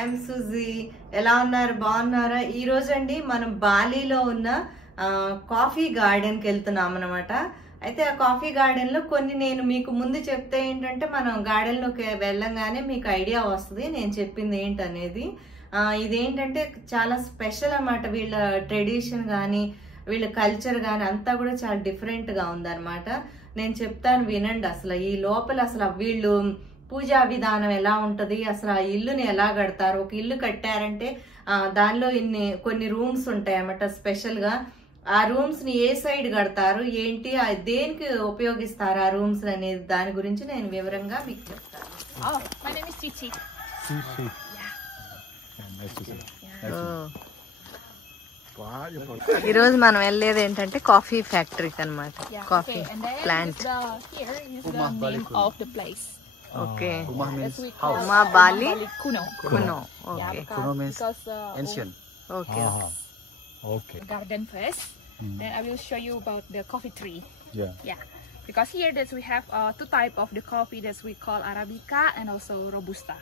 I'm Suji. ఎలా ఉన్నారు? బాగున్నారా? ఈ రోజు అండి మనం బాలీలో ఉన్న కాఫీ గార్డెన్కి వెళ్తున్నాం అనమాట. అయితే ఆ కాఫీ గార్డెన్ లో కొన్ని నేను మీకు ముందు చెప్తే ఏంటంటే మనం గార్డెన్ లోకి వెళ్ళంగానే మీకు ఐడియా వస్తుంది నేను చెప్పింది ఏంటనేది. ఇదేంటంటే చాలా స్పెషల్ అన్నమాట. వీళ్ళ ట్రెడిషన్ కానీ వీళ్ళ కల్చర్ కానీ అంతా కూడా చాలా డిఫరెంట్ గా ఉందన్నమాట. నేను చెప్తాను వినండి. అసలు ఈ లోపల అసలు వీళ్ళు పూజా విధానం ఎలా ఉంటది, అసలు ఆ ఇల్లుని ఎలా కడతారు. ఒక ఇల్లు కట్టారంటే దానిలో కొన్ని రూమ్స్ ఉంటాయి అన్నమాట స్పెషల్ గా. ఆ రూమ్స్ ని ఏ సైడ్ కడతారు, ఏంటి, దేనికి ఉపయోగిస్తారు ఆ రూమ్స్ అనేది దాని గురించి నేను వివరంగా మీకు చెప్తాను. ఈ రోజు మనం వెళ్ళేది ఏంటంటే కాఫీ ఫ్యాక్టరీకి అన్నమాట. Coffee plant. Okay, Uma Bali Kuno. Okay. Kuno means ancient. Okay. Okay. Garden first. Then I will show you about the coffee tree. Yeah. Because here that we have two type of the coffee that we call Arabica and also Robusta.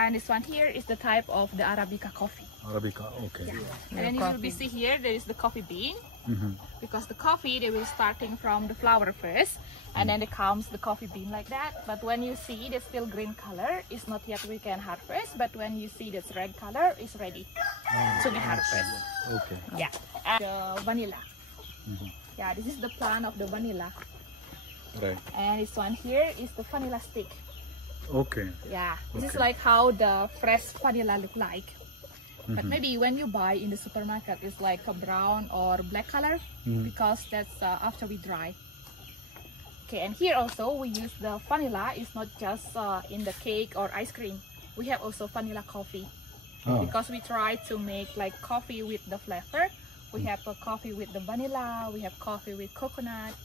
And this one here is the type of the Arabica coffee. Arabica. Okay. And then you will be see here there is the coffee bean. Because the coffee they will starting from the flower first, and then it comes the coffee bean like that. But when you see the still green color, it's not yet we can harvest. But when you see this red color, it's ready to be harvested. Okay. Yeah. And vanilla. Yeah, this is the plant of the vanilla. Right. And this one here is the vanilla stick. Okay. Yeah, this is like how the fresh vanilla look like. But maybe when you buy in the supermarket, it's like a brown or black color because that's after we dry. Okay, and here also we use the vanilla. It's not just in the cake or ice cream. We have also vanilla coffee because we try to make like coffee with the flavor. We have a coffee with the vanilla. We have coffee with coconut.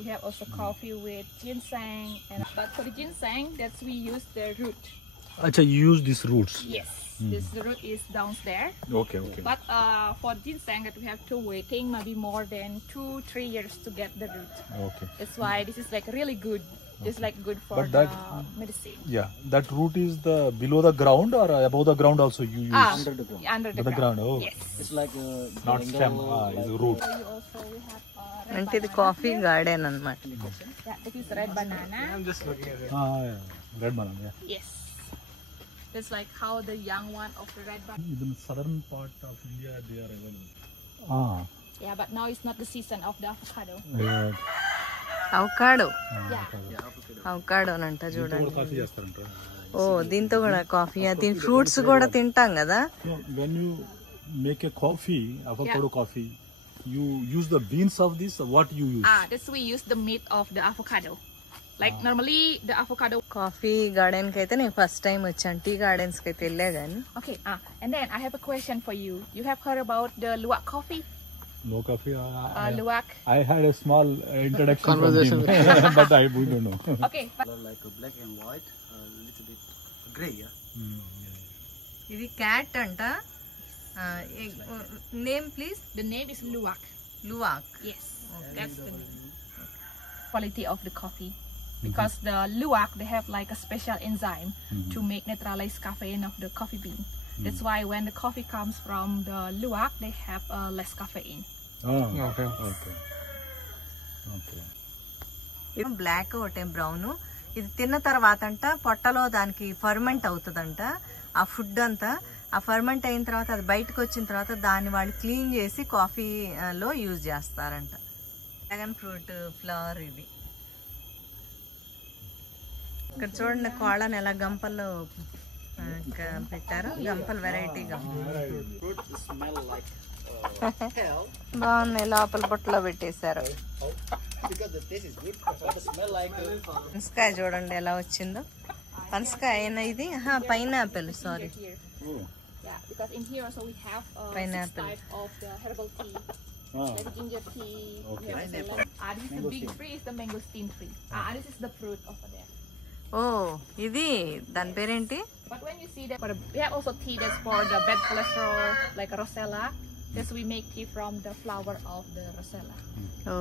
We have also coffee with ginseng. But for the ginseng, that's we use the root. Acha, you use these roots. Yes, this root is downstairs. Okay. But for ginseng, that we have to waiting maybe more than 2-3 years to get the root. Okay. That's why this is like really good. It's like good for But the that- medicine. Yeah, that root is the below the ground or above the ground also you use? Under the ground. Under the ground. Oh. Yes. It's like Not stem. It's a root. So you also we have red అంటే ఇది coffee garden అన్నమాట. Yeah, this is red banana. Yeah. Red banana. Yeah. Yes. It's like how the young one of the red banana. In the southern part of India, they are available. Yeah, but now it's not the season of the avocado. Yeah. Avocado. Yeah. Avocado అంట చూడండి. Coffee చేస్తారంట. ఓ దీంతో కూడా coffee. దీని fruits కూడా తింటాం కదా. When you make a coffee, avocado coffee, you use the beans of this. What you use? That's we use the meat of the avocado. Like normally the avocado. Coffee garden కి అయితే నేను first time వచ్చాను. Tea gardens కి అయితే వెళ్ళే గాని. Okay. And then I have a question for you. You have heard about the luwak coffee? No coffee. Luwak. I had a small introduction from him, but we don't know. Okay. like black and white, a little bit gray. Yeah. ఇది cat అంట. Name please. The name is luwak. Luwak. Yes. That's the name. Quality of the coffee. Because the luwak they have like a special enzyme to make neutralize caffeine of the coffee bean. That's why when the coffee comes from the luwak, they have less caffeine. Okay. ఇది black ఒకటే brown. ఇది తిన్న తర్వాత అంట పొట్టలో దానికి ferment అవుతుందంట ఆ ఫుడ్ అంతా. ఆ ఫర్మెంట్ అయిన తర్వాత అది బయటకు వచ్చిన తర్వాత దాన్ని వాళ్ళు క్లీన్ చేసి కాఫీలో యూజ్ చేస్తారంట. డ్రాగన్ ఫ్రూట్ ఫ్లవర్ ఇది. ఇక్కడ చూడండి కోళ్ళని ఎలా గంపల్లో పెట్టారు. గంపలు వెరైటీ బాగున్నాయి. లోపల బుట్టలో పెట్టేశారు. పనసకాయ చూడండి ఎలా వచ్చిందో. పనసకాయ అయినా ఇది pineapple. Sorry, Yeah, because in here also we have Pineapple. 6 type of the herbal tea. Like ginger tea. Okay. We have the lemon. This is the big tree is the mangosteen tree. This is the fruit over there. ఓ ఇది దాని పేరేంటి? But when you see that, we have also tea that's for the bad cholesterol, like rosella. That's we make tea from the flower of the rosella. ఓ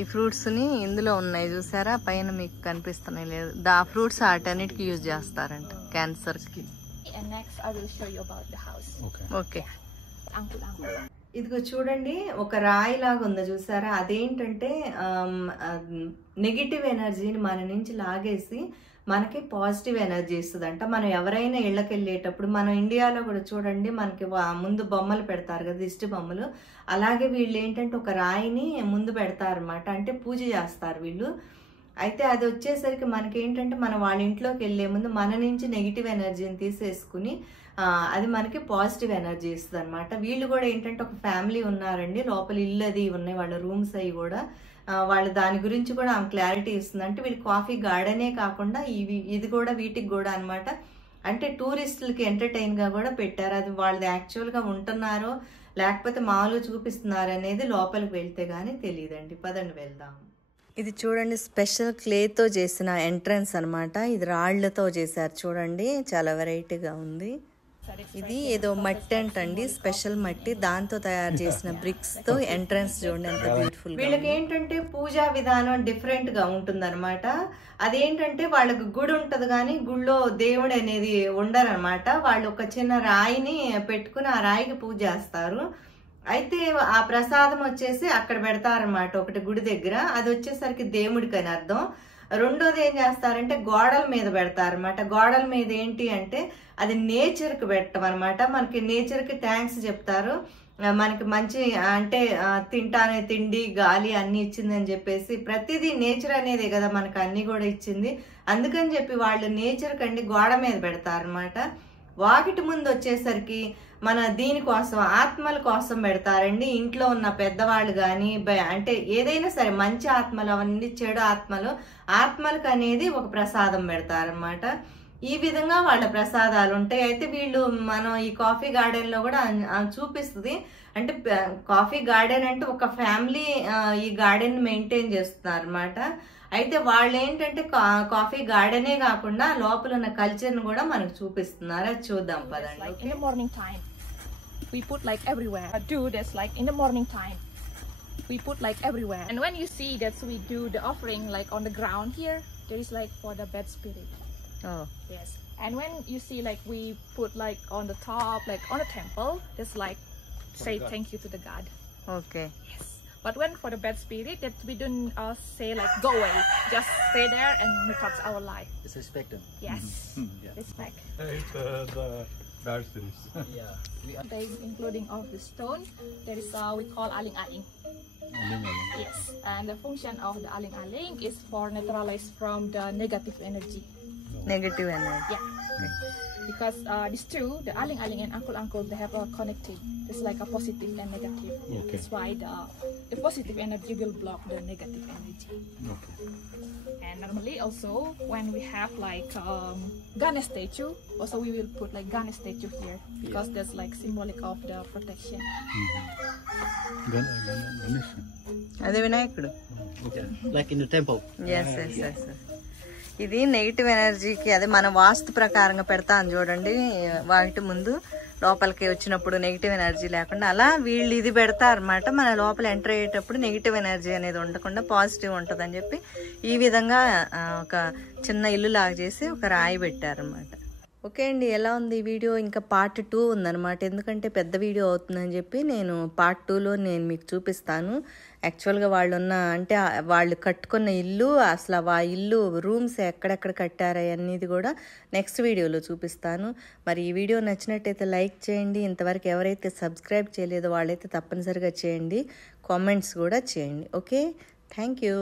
ఈ fruits ని ఇందులో ఉన్నాయి చూసారా, పైన మీకు కనిపిస్తున్నాయి లేదు. ఆ ఫ్రూట్స్ వాటన్నిటికి యూజ్ చేస్తారంట క్యాన్సర్ కి. And next I will show you about the house. Okay. Okay. Angkul. ఇదిగో చూడండి, ఒక రాయి లాగా ఉందో చూసారా, అదేంటంటే నెగిటివ్ ఎనర్జీని మన నుంచి లాగేసి మనకి పాజిటివ్ ఎనర్జీ ఇస్తుందంట. మనం ఎవరైనా ఇళ్ళకి వెళ్ళేటప్పుడు, మనం ఇండియాలో కూడా చూడండి మనకి ముందు బొమ్మలు పెడతారు కదా, దిష్టి బొమ్మలు, అలాగే వీళ్ళు ఏంటంటే ఒక రాయిని ముందు పెడతారన్నమాట. అంటే పూజ చేస్తారు వీళ్ళు. అయితే అది వచ్చేసరికి మనకి ఏంటంటే మనం వాళ్ళ ఇంట్లోకి వెళ్ళే ముందు మన నుంచి నెగిటివ్ ఎనర్జీని తీసేసుకుని అది మనకి పాజిటివ్ ఎనర్జీ ఇస్తుంది అనమాట. వీళ్ళు కూడా ఏంటంటే ఒక ఫ్యామిలీ ఉన్నారండి, లోపల ఇల్లు అది ఉన్నాయి, వాళ్ళ రూమ్స్ అవి కూడా వాళ్ళు దాని గురించి కూడా ఆమె క్లారిటీ ఇస్తుంది. అంటే వీళ్ళు కాఫీ గార్డెనే కాకుండా ఇది కూడా వీటికి కూడా అనమాట. అంటే టూరిస్టులకి ఎంటర్టైన్ గా కూడా పెట్టారు. అది వాళ్ళది యాక్చువల్ గా ఉంటున్నారో లేకపోతే మామూలుగా చూపిస్తున్నారు అనేది లోపలికి వెళ్తే గానీ తెలియదండి. పదండి వెళ్దాం. ఇది చూడండి, స్పెషల్ క్లేతో చేసిన ఎంట్రన్స్ అనమాట. ఇది రాళ్లతో చేశారు చూడండి, చాలా వెరైటీగా ఉంది. ఇది ఏదో మట్టి అంటండి, స్పెషల్ మట్టి, దాంతో తయారు చేసిన బ్రిక్స్ తో ఎంట్రన్స్ చూడండి ఎంత బ్యూటిఫుల్. వీళ్ళకి ఏంటంటే పూజా విధానం డిఫరెంట్ గా ఉంటుంది అనమాట. అదేంటంటే వాళ్ళకి గుడి ఉంటది కానీ గుడిలో దేవుడు అనేది ఉండరనమాట. వాళ్ళు ఒక చిన్న రాయిని పెట్టుకుని ఆ రాయికి పూజ చేస్తారు. అయితే ఆ ప్రసాదం వచ్చేసి అక్కడ పెడతారనమాట ఒకటి గుడి దగ్గర. అది వచ్చేసరికి దేవుడికి అని అర్థం. రెండోది ఏం చేస్తారంటే గోడల మీద పెడతారనమాట. గోడల మీద ఏంటి అంటే అది నేచర్కి పెట్టడం అనమాట. మనకి నేచర్కి థ్యాంక్స్ చెప్తారు. మనకి మంచి అంటే తింటానే తిండి గాలి అన్ని ఇచ్చిందని చెప్పేసి, ప్రతిదీ నేచర్ అనేది కదా మనకు అన్ని కూడా ఇచ్చింది. అందుకని చెప్పి వాళ్ళు నేచర్ కండి గోడ మీద పెడతారనమాట. వాకిటి ముందు వచ్చేసరికి మన దీనికోసం ఆత్మల కోసం పెడతారండి. ఇంట్లో ఉన్న పెద్దవాళ్ళు కానీ అంటే ఏదైనా సరే మంచి ఆత్మలు అవన్నీ చెడు ఆత్మలకు అనేది ఒక ప్రసాదం పెడతారనమాట. ఈ విధంగా వాళ్ళ ప్రసాదాలు ఉంటాయి. అయితే వీళ్ళు మనం ఈ కాఫీ గార్డెన్ లో కూడా చూపిస్తుంది. అంటే కాఫీ గార్డెన్ అంటే ఒక ఫ్యామిలీ ఈ గార్డెన్ మెయింటైన్ చేస్తున్నారు అనమాట. అయితే వాళ్ళు ఏంటంటే కాఫీ గార్డెనే కాకుండా లోపల ఉన్న కల్చర్ ను కూడా మనకు చూపిస్తున్నారు. అది చూద్దాం పదండి. In the morning time we put like everywhere. Do this like in the morning time we put like everywhere. And when you see that we do the offering like on the ground here, there is like for the bad spirit. Oh. Yes. And when you see like we put like on the top like on a temple, it's like say thank you to the God. Okay. Yes. But when for the bad spirit, that we don't say like go away, just stay there and touch our life. Disrespect them. Yes. Yeah. Respect. It's the bad series. Yeah. They including of the stone, there is we call aling aling. Yes. And the function of the aling aling is for neutralize from the negative energy. Negative energy. Yeah. Because these two, the aling aling and angkul, they have a connecting. It's like a positive and negative. Okay. That's why the positive energy will block the negative energy. Okay. And normally also when we have like Ganesh statue, also we will put like Ganesh statue here because that's like symbolic of the protection. Ganesh. అదే వినాయకుడు. Okay. Like in the temple. Yes yes yes. ఇది negative ఎనర్జీకి అదే మన వాస్తు ప్రకారంగా పెడతాను చూడండి, వాటి ముందు లోపలికి వచ్చినప్పుడు నెగిటివ్ ఎనర్జీ లేకుండా. అలా వీళ్ళు ఇది పెడతారన్నమాట. మన లోపల ఎంటర్ అయ్యేటప్పుడు నెగిటివ్ ఎనర్జీ అనేది ఉండకుండా పాజిటివ్ ఉంటుందని చెప్పి ఈ విధంగా ఒక చిన్న ఇల్లు లాగా చేసి ఒక రాయి పెట్టారన్నమాట. ఓకే అండి, ఎలా ఉంది ఈ వీడియో? ఇంకా పార్ట్ 2 ఉందన్నమాట. ఎందుకంటే పెద్ద వీడియో అవుతుందని చెప్పి నేను పార్ట్ 2లో నేను మీకు చూపిస్తాను. యాక్చువల్గా వాళ్ళు కట్టుకున్న ఇల్లు, అసలు ఆ ఇల్లు రూమ్స్ ఎక్కడెక్కడ కట్టారు అనేది కూడా నెక్స్ట్ వీడియోలో చూపిస్తాను. మరి ఈ వీడియో నచ్చినట్టయితే లైక్ చేయండి. ఇంతవరకు ఎవరైతే సబ్స్క్రైబ్ చేయలేదో వాళ్ళైతే తప్పనిసరిగా చేయండి. కామెంట్స్ కూడా చేయండి. Okay, thank you.